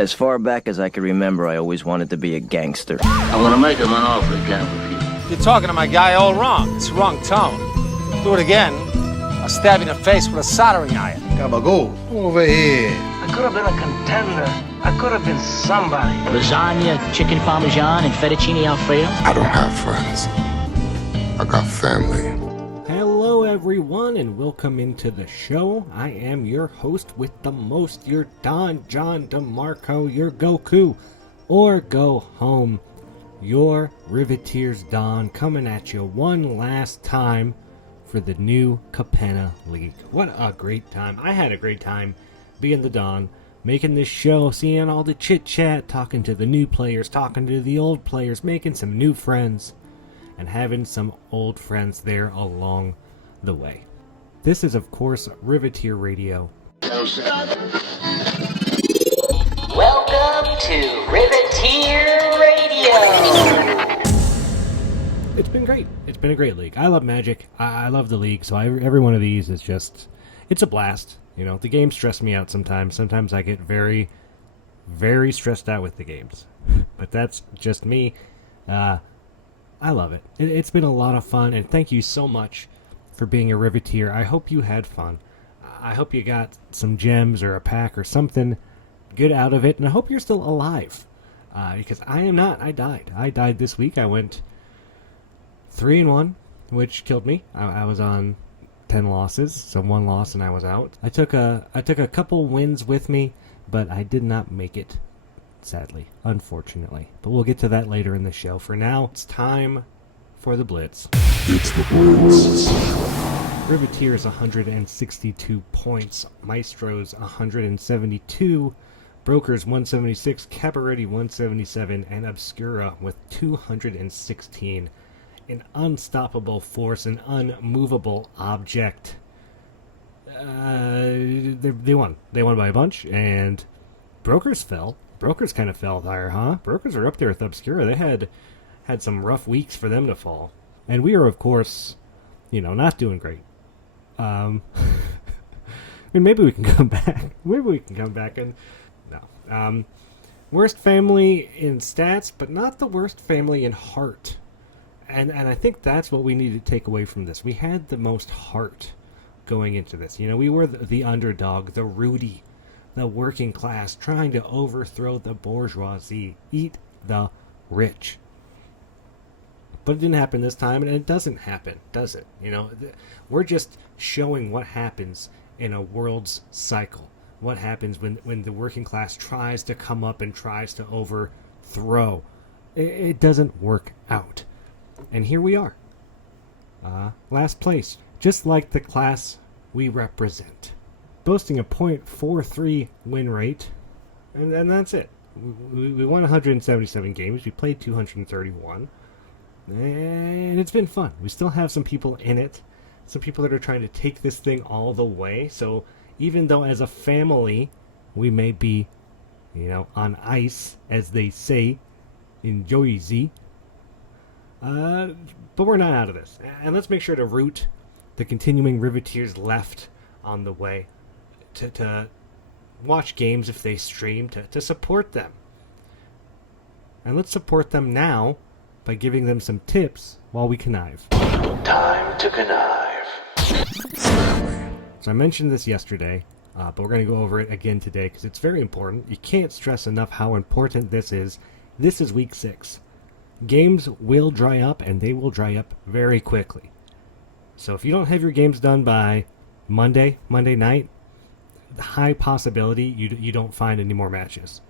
As far back as I can remember, I always wanted to be a gangster. I'm gonna make him an offer again with you. You're talking to my guy all wrong. It's the wrong tone. Do it again, I'll stab you in the face with a soldering iron. Gabagool, over here. I could have been a contender. I could have been somebody. Lasagna, chicken parmesan, and fettuccine alfredo. I don't have friends. I got family. Hello everyone and welcome into the show. I am your host with the most, your Don John DeMarco, your Goku, or go home, your Riveteer's Don, coming at you one last time for the new Capenna League. What a great time. I had a great time being the Don, making this show, seeing all the chit chat, talking to the new players, talking to the old players, making some new friends, and having some old friends there along the way. This is, of course, Riveteer Radio. Welcome to Riveteer Radio. It's been great. It's been a great league. I love Magic. I love the league, so every one of these is just, it's a blast. You know, the games stress me out sometimes. Sometimes I get very, very stressed out with the games. But that's just me. I love it. It's been a lot of fun, and thank you so much for being a Riveteer. I hope you had fun. I hope you got some gems or a pack or something good out of it, and I hope you're still alive. Because I am not. I died. I died this week. I went 3-1, which killed me. I was on 10 losses, so 1 loss and I was out. I took a couple wins with me, but I did not make it. Sadly, unfortunately. But we'll get to that later in the show. For now, it's time for the Blitz. It's the Blitz. Riveteer's 162 points, Maestro's 172, Broker's 176, Cabaretti 177, and Obscura with 216. An unstoppable force, an unmovable object. They won. They won by a bunch, and Brokers fell. Brokers kind of fell there, huh? Brokers are up there with Obscura. They had some rough weeks for them to fall. And we are, of course, not doing great. And maybe we can come back. Maybe we can come back and... No. Worst family in stats, but not the worst family in heart. And I think that's what we need to take away from this. We had the most heart going into this. We were the underdog, the Rudy, the working class, trying to overthrow the bourgeoisie, eat the rich. But it didn't happen this time, and it doesn't happen, does it? We're just showing what happens in a world's cycle. What happens when the working class tries to come up and tries to overthrow. It doesn't work out. And here we are. Last place, just like the class we represent. Boasting a .43 win rate, and that's it. We won 177 games, we played 231, and it's been fun. We still have some people in it, some people that are trying to take this thing all the way, so even though as a family we may be, on ice, as they say in Jersey, but we're not out of this. And let's make sure to root the continuing Riveteers left on the way. To watch games if they stream, to support them. And let's support them now by giving them some tips while we connive. Time to connive. So I mentioned this yesterday, but we're going to go over it again today because it's very important. You can't stress enough how important this is. This is week 6. Games will dry up, and they will dry up very quickly. So if you don't have your games done by Monday night, high possibility you don't find any more matches.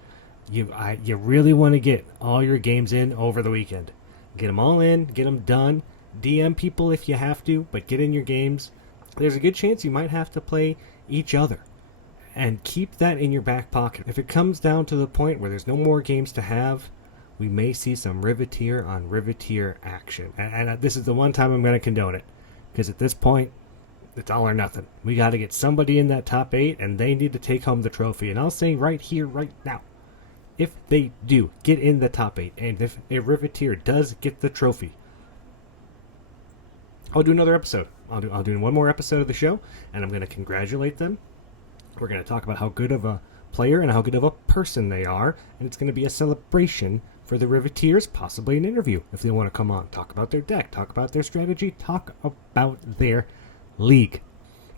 You really want to get all your games in over the weekend. Get them all in, get them done. DM people if you have to, but get in your games. There's a good chance you might have to play each other. And keep that in your back pocket. If it comes down to the point where there's no more games to have, we may see some Riveteer on Riveteer action. And this is the one time I'm going to condone it. Because at this point, it's all or nothing. We got to get somebody in that top 8, and they need to take home the trophy. And I'll say right here, right now, if they do get in the top 8, and if a Riveteer does get the trophy, I'll do another episode. I'll do one more episode of the show, and I'm going to congratulate them. We're going to talk about how good of a player and how good of a person they are, and it's going to be a celebration for the Riveteers, possibly an interview if they want to come on, talk about their deck, talk about their strategy, talk about their league.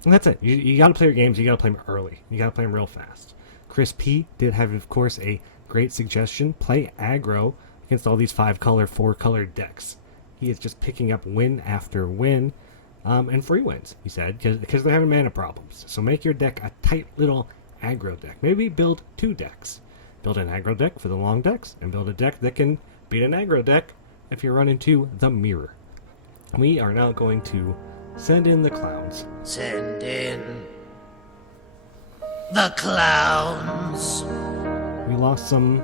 And that's it. You got to play your games, you got to play them early, you got to play them real fast. Chris P. did have, of course, a great suggestion: play aggro against all these 5-color, 4-color decks. He is just picking up win after win, and free wins, he said, because they're having mana problems. So make your deck a tight little aggro deck. Maybe build 2 decks. Build an aggro deck for the long decks, and build a deck that can beat an aggro deck if you run into the mirror. We are now going to send in the clowns. Send in the clowns. We lost some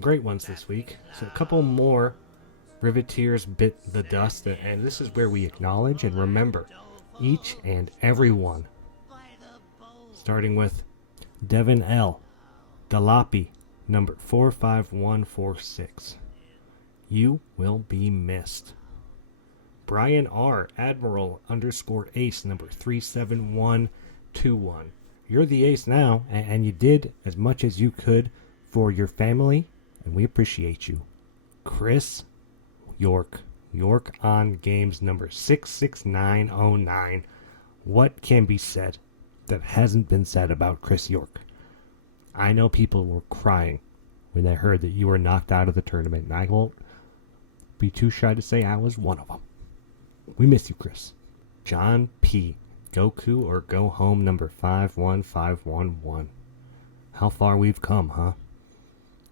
great ones this week. So a couple more Riveteers bit the dust, and this is where we acknowledge and remember each and every one. Starting with Devin L. Dalapi, number 45146. You will be missed. Brian R. Admiral _Ace, number 37121. You're the ace now, and you did as much as you could for your family, and we appreciate you. Chris York on Games, number 66909. What can be said that hasn't been said about Chris York? I know people were crying when they heard that you were knocked out of the tournament, and I won't be too shy to say I was one of them. We miss you, Chris. John P. Goku or Go Home, number 51511. How far we've come, huh?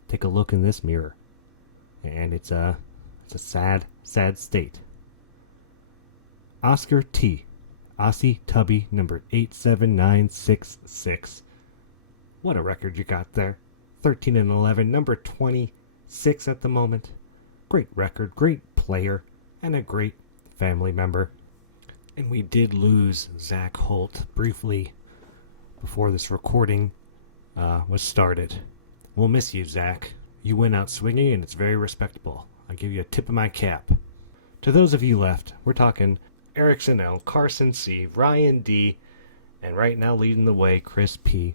Take a look in this mirror, and it's a sad state. Oscar T. Aussie Tubby, number 87966. What a record you got there. 13-11, number 26 at the moment. Great record, great player, and a great family member. And we did lose Zach Holt briefly before this recording was started. We'll miss you, Zach. You went out swinging, and it's very respectable. I'll give you a tip of my cap. To those of you left, we're talking Erickson L., Carson C., Ryan D., and right now leading the way, Chris P.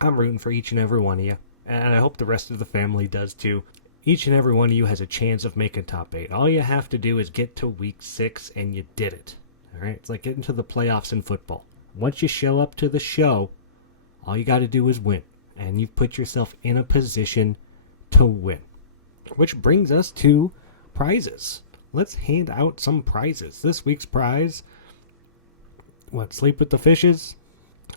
I'm rooting for each and every one of you, and I hope the rest of the family does too. Each and every one of you has a chance of making top 8. All you have to do is get to week 6, and you did it. All right? It's like getting to the playoffs in football. Once you show up to the show, all you got to do is win, and you've put yourself in a position to win. Which brings us to prizes. Let's hand out some prizes. This week's prize, Sleep with the Fishes,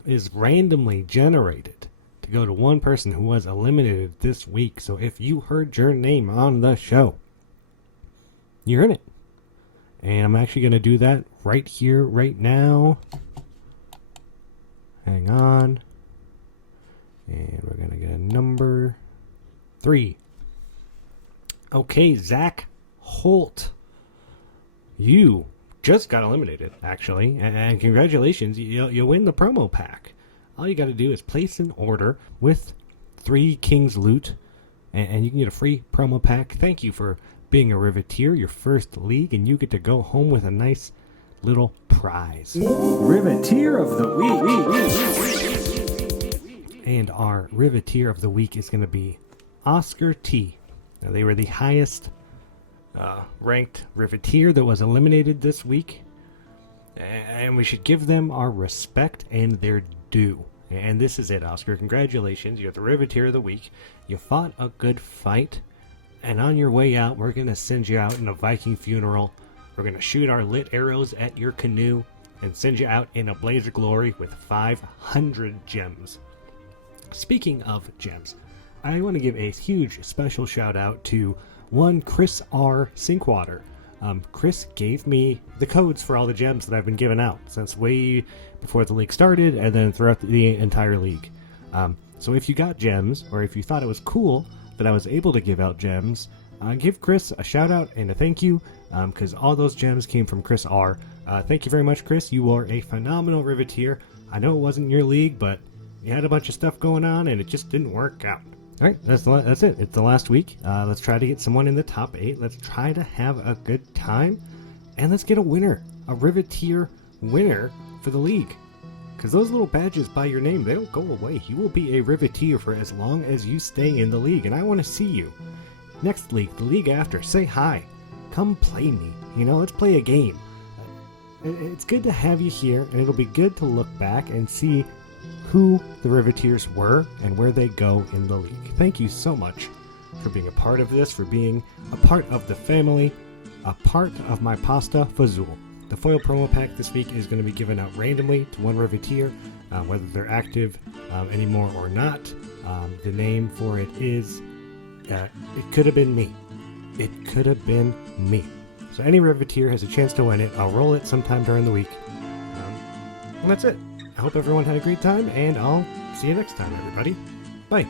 is randomly generated to go to one person who was eliminated this week. So if you heard your name on the show, you're in it. And I'm actually going to do that right here, right now. Hang on. And we're going to get a number 3. Okay, Zach Holt. You just got eliminated, actually. And congratulations, you win the promo pack. All you got to do is place an order with 3 Kings Loot, and you can get a free promo pack. Thank you for being a Riveteer, your first league, and you get to go home with a nice little prize. Riveteer of the Week. And our Riveteer of the Week is going to be Oscar T. Now, they were the highest ranked Riveteer that was eliminated this week, and we should give them our respect and their due. And this is it, Oscar. Congratulations. You're the Riveteer of the Week. You fought a good fight, and on your way out, we're going to send you out in a Viking funeral. We're going to shoot our lit arrows at your canoe and send you out in a blaze of glory with 500 gems. Speaking of gems, I want to give a huge special shout out to one Chris R. Sinkwater. Chris gave me the codes for all the gems that I've been giving out since way before the league started and then throughout the entire league. So if you got gems, or if you thought it was cool that I was able to give out gems, give Chris a shout out and a thank you, because all those gems came from Chris R. Thank you very much, Chris. You are a phenomenal Riveteer. I know it wasn't your league, but you had a bunch of stuff going on and it just didn't work out. All right, that's it. It's the last week. Let's try to get someone in the top 8. Let's try to have a good time. And let's get a winner. A Riveteer winner for the league. because those little badges by your name, they don't go away. You will be a Riveteer for as long as you stay in the league, and I want to see you. Next league, the league after, say hi. Come play me. Let's play a game. It's good to have you here, and it'll be good to look back and see who the Riveteers were and where they go in the league. Thank you so much for being a part of this, for being a part of the family, a part of my pasta fazool. The foil promo pack this week is going to be given out randomly to one Riveteer, whether they're active anymore or not. The name for it is, it could have been me. It could have been me. So any Riveteer has a chance to win it. I'll roll it sometime during the week. And that's it. I hope everyone had a great time, and I'll see you next time, everybody. Bye.